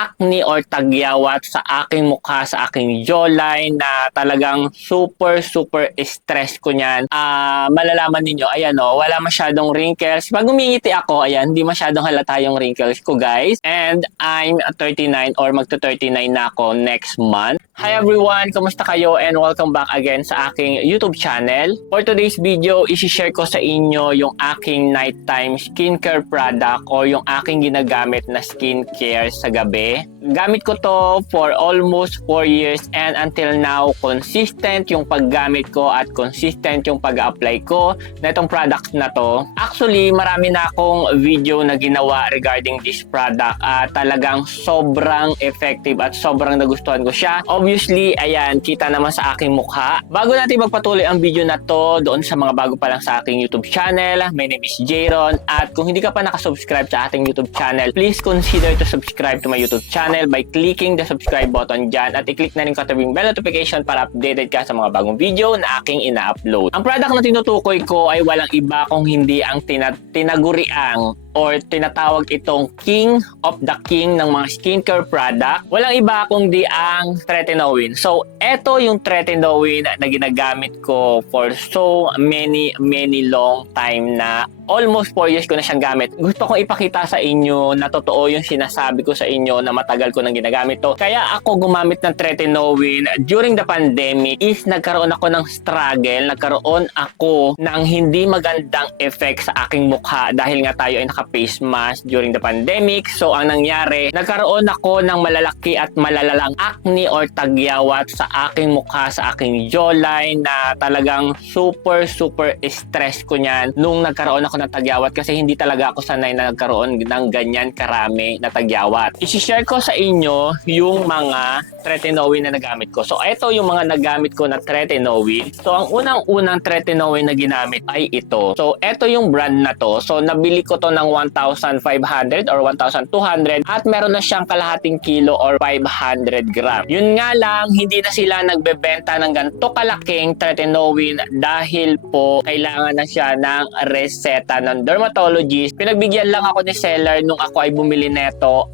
acne or tagyawat sa aking mukha, sa aking jawline na talagang super stress ko niyan. Malalaman ninyo, ayan o, wala masyadong wrinkles. Pag umingiti ako, ayan, hindi masyadong halata yung wrinkles ko guys. And I'm 39 or magto-39 na ako next month. Hi everyone, kumusta kayo and welcome back again sa aking YouTube channel. For today's video, isi-share ko sa inyo yung aking nighttime skincare product o yung aking ginagamit na skincare sa gabi. Gamit ko to for almost 4 years and until now, consistent yung paggamit ko at consistent yung pag-apply ko na itong product na to. Actually, marami na akong video na ginawa regarding this product at talagang sobrang effective at sobrang nagustuhan ko siya. Obviously, ayan, kita naman sa aking mukha. Bago natin magpatuloy ang video na to, doon sa mga bago pa lang sa aking YouTube channel, my name is Jayron at kung hindi ka pa nakasubscribe sa ating YouTube channel, please consider to subscribe to my YouTube channel by clicking the subscribe button dyan at i-click na rin katabing bell notification para updated ka sa mga bagong video na aking ina-upload. Ang product na tinutukoy ko ay walang iba kung hindi ang tinaguriang or tinatawag itong king of the king ng mga skincare product. Walang iba kundi ang tretinoin. So, eto yung tretinoin na ginagamit ko for so many long time na almost 4 years ko na siyang gamit. Gusto kong ipakita sa inyo na totoo yung sinasabi ko sa inyo na matagal ko nang ginagamit to. Kaya ako gumamit ng tretinoin during the pandemic is nagkaroon ako ng struggle, nagkaroon ako ng hindi magandang effect sa aking mukha dahil nga tayo ay naka-face mask during the pandemic. So ang nangyari, nagkaroon ako ng malalaki at malalalang acne or tagyawat sa aking mukha, sa aking jawline na talagang super stress ko niyan nung nagkaroon ako ng tagyawat kasi hindi talaga ako sanay na nagkaroon ng ganyan karami na tagyawat. I-share ko sa inyo yung mga tretinoin na nagamit ko. So ito yung mga nagamit ko na tretinoin. So ang unang tretinoin na ginamit ay ito. So ito yung brand na to. So nabili ko to ng 1,500 or 1,200 at meron na siyang kalahating kilo or 500 gram. Yun nga lang, hindi na sila nagbebenta ng ganito kalaking tretinoin dahil po kailangan na siya ng reseta ng dermatologist. Pinagbigyan lang ako ni seller nung ako ay bumili neto.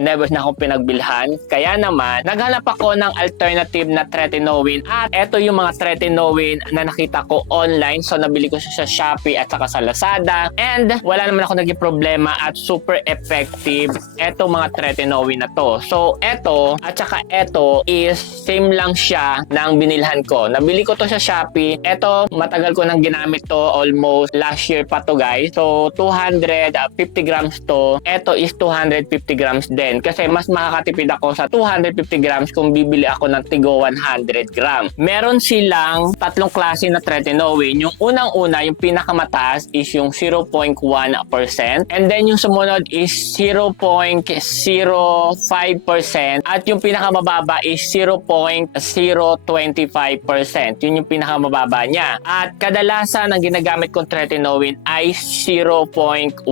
Never na akong pinagbilhan. Kaya naman, naghanap ako ng alternative na tretinoin at eto yung mga tretinoin na nakita ko online. So nabili ko siya sa Shopee at saka sa Lazada and wala naman ako naging problema at super effective eto mga tretinoin na to. So eto at saka eto is same lang siya ng binilhan ko. Nabili ko to sa Shopee. Eto matagal ko nang ginamit to, almost last year pa to guys. So 250 grams to. Eto is 250 grams din kasi mas makakatipid ako sa 250 grams kung bibili ako ng tigo 100 grams. Meron silang tatlong klase na tretinoin. Yung unang-una, yung pinakamataas is yung 0.1% and then yung sumunod is 0.05% at yung pinakamababa is 0.025%. Yun yung pinakamababa niya. At kadalasan ang ginagamit kong tretinoin ay 0.1%.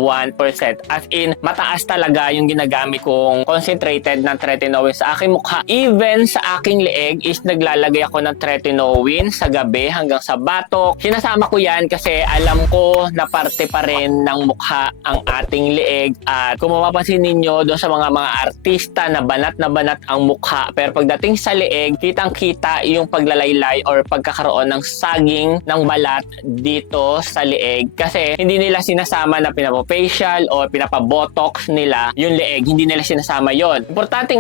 As in, mataas talaga yung ginagamit kong concentrated na tretinoin sa aking mukha. Even sa aking leeg is naglalagay ako ng tretinoin sa gabi hanggang sa batok. Sinasama ko yan kasi alam ko na parte pa rin ng mukha ang ating leeg. At kung mapapansin ninyo doon sa mga artista na banat ang mukha, pero pagdating sa leeg, kitang-kita yung paglalaylay or pagkakaroon ng saging ng balat dito sa leeg kasi hindi nila sinasama na pinapafacial o pinapabotox nila yung leeg. Hindi nila sinasama yon. Importante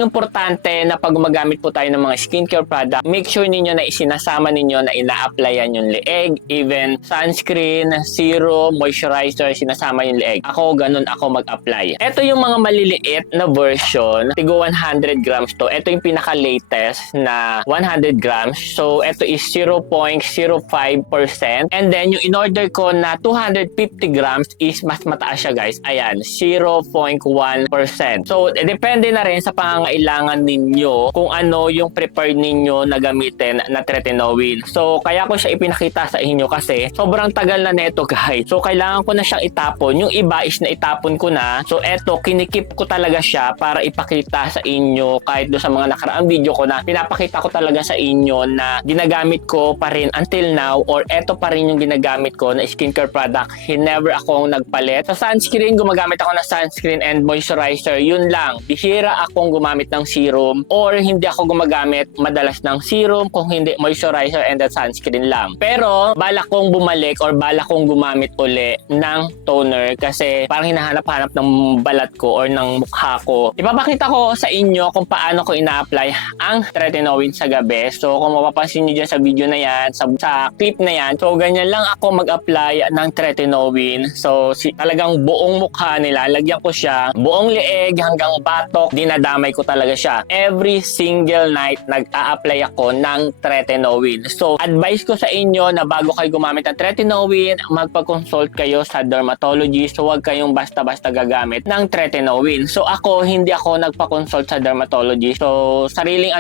na pag gumagamit po tayo ng mga skincare product, make sure ninyo na isinasama ninyo na ina-applyan yung leeg, even sunscreen, serum, moisturizer, sinasama yung leeg. Ako, ganun ako mag-apply. Ito yung mga maliliit na version, tigo 100 grams to. Ito yung pinaka-latest na 100 grams. So, ito is 0.05%. And then, yung in-order ko na 250 grams is mas mataas siya guys. Ayan, 0.1%. So, depende na rin sa pangangailangan ninyo kung ano yung prepared ninyo na gamitin na tretinoin. So, kaya ko siya ipinakita sa inyo kasi sobrang tagal na neto guys. So, kailangan ko na siyang itapon. Yung iba, iba is na itapon ko na. So eto, kinikip ko talaga siya para ipakita sa inyo kahit do sa mga nakaraang video ko na pinapakita ko talaga sa inyo na ginagamit ko pa rin until now, or eto pa rin yung ginagamit ko na skincare product. Never akong nagpalit. Sa sunscreen, gumagamit ako ng sunscreen and moisturizer. Yun lang. Bihira akong gumamit ng serum, or hindi ako gumagamit madalas ng serum, kung hindi moisturizer and the sunscreen lang. Pero balak kong bumalik or balak kong gumamit uli ng toner kasi parang hinahanap-hanap ng balat ko or ng mukha ko. Ipapakita ko sa inyo kung paano ko ina-apply ang tretinoin sa gabi. So kung mapapansin niyo dyan sa video na yan, sa clip na yan, so ganyan lang ako mag-apply ng tretinoin. So talagang buong mukha nila, lagyan ko siya, buong lieg hanggang batok, dinadamay ko talaga siya. Every single night nag-a-apply ako ng tretinoin. So advice ko sa inyo na bago kayo gumamit ng tretinoin, magpa-consult kayo sa dermatologist. So huwag kayong basta-basta gagamit ng tretinoin. So ako, hindi ako nagpa-consult sa dermatologist. So sariling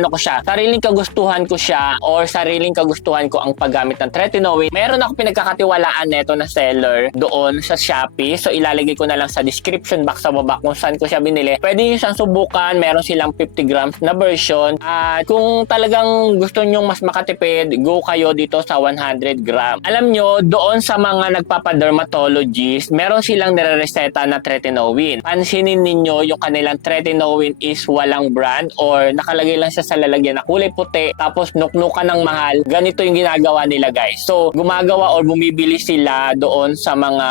sariling kagustuhan ko siya, or sariling kagustuhan ko ang paggamit ng tretinoin. Meron ako pinagkakatiwalaan neto na seller doon sa Shopee. So ilalagay ko na lang sa description box sa baba kung saan ko siya binili. Pwede nyo siyang subukan. Meron silang 50 grams na version. At kung talagang gusto nyo mas makatipid, go kayo dito sa 100 gram. Alam nyo, doon sa mga nagpapa-dermatologist, meron silang nire-reseta na tretinoin. Pansinin ninyo yung kanilang tretinoin is walang brand, or nakalagay lang siya sa lalagyan na kulay puti, tapos nuknukan ng mahal. Ganito yung ginagawa nila, guys. So gumagawa or bumibili sila doon sa mga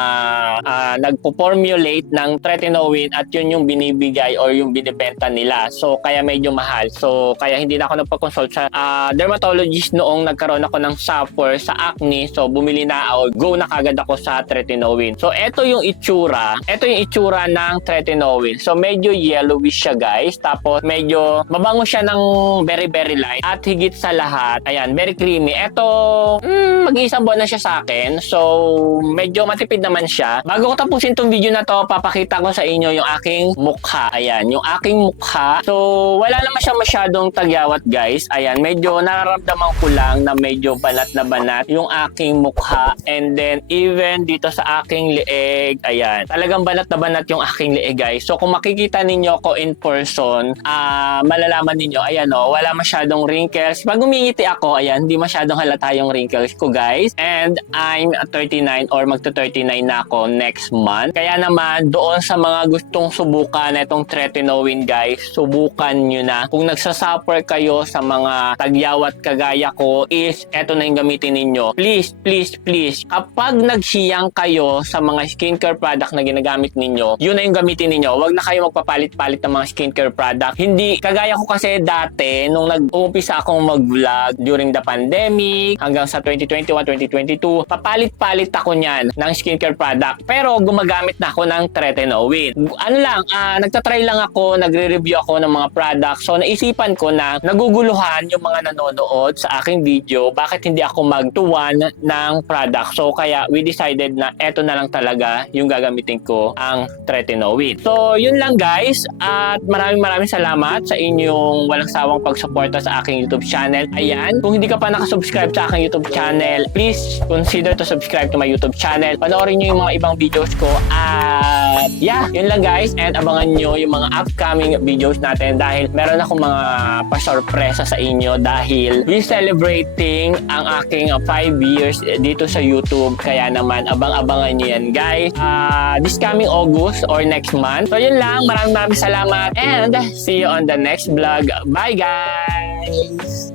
nagpo-formulate ng tretinoin, at yun yung binibigay or yung binibenta nila. So kaya medyo mahal. So kaya hindi na ako nagpa-consult sa dermatologist noong nagkaroon ako ng suffer sa acne. So bumili na ako, go na kagad ako sa tretinoin. So eto yung itsura. Eto yung itsura ng tretinoin. So medyo yellowish siya, guys. Tapos medyo mabango siya ng very very light. At higit sa lahat, ayan, very creamy. Eto, mag-iisang buwan na siya sa akin. So medyo matipid naman siya. Bago ko tapusin tong video na to, papakita ko sa inyo yung aking mukha. Ayan, yung aking mukha. So wala naman siya masyadong tagyawat, guys. Ayan, medyo nararamdaman ko lang na medyo banat na banat yung aking mukha. And then even dito sa aking leeg, ayan, talagang banat na banat yung aking leeg, guys. So kung makikita ninyo ko in person, malalaman ninyo, ayan o, wala masyadong wrinkles. Pag umingiti ako, ayan, hindi masyadong halata yung wrinkles ko, guys. And I'm 39 or magto-39 na ako next month. Kaya naman, doon sa mga gustong subukan itong tretinoin, guys, subukan nyo na. Kung nagsasuffer kayo sa mga tagyawat kagaya ko, is eto na yung gamitin ninyo. Please, please, please, kapag nagsiyang kayo sa mga skincare product na ginagamit ninyo, yun na yung gamitin ninyo. Huwag na kayo magpapalit-palit ng mga skincare product. Hindi, kagaya ko kasi dati, nung nag-uumpisa akong mag-vlog during the pandemic, hanggang sa 2021, 2022, papalit-palit ako niyan ng skincare product. Pero gumagamit na ako ng tretinoin. Ano lang, nagtatry lang ako, nagre-review ako ng mga products. So naisipan ko na naguguluhan yung mga nanonood sa aking video, bakit hindi ako mag-to-one ng product. So kaya we decided na eto na lang talaga yung gagamitin ko, ang tretinoin. So yun lang, guys, at maraming salamat sa inyong walang sawang pagsuporta sa aking YouTube channel. Ayan, kung hindi ka pa nakasubscribe sa aking YouTube channel, please consider to subscribe to my YouTube channel. Panoorin nyo yung mga ibang videos ko. At yeah, yun lang, guys, and abangan nyo yung mga upcoming videos natin dahil meron akong mga pasorpresa sa inyo dahil we celebrating ang aking 5 years dito sa YouTube. Kaya naman, abang-abangan nyo yan, guys. This coming August or next month. So yun lang, maraming salamat and see you on the next vlog. Bye, guys!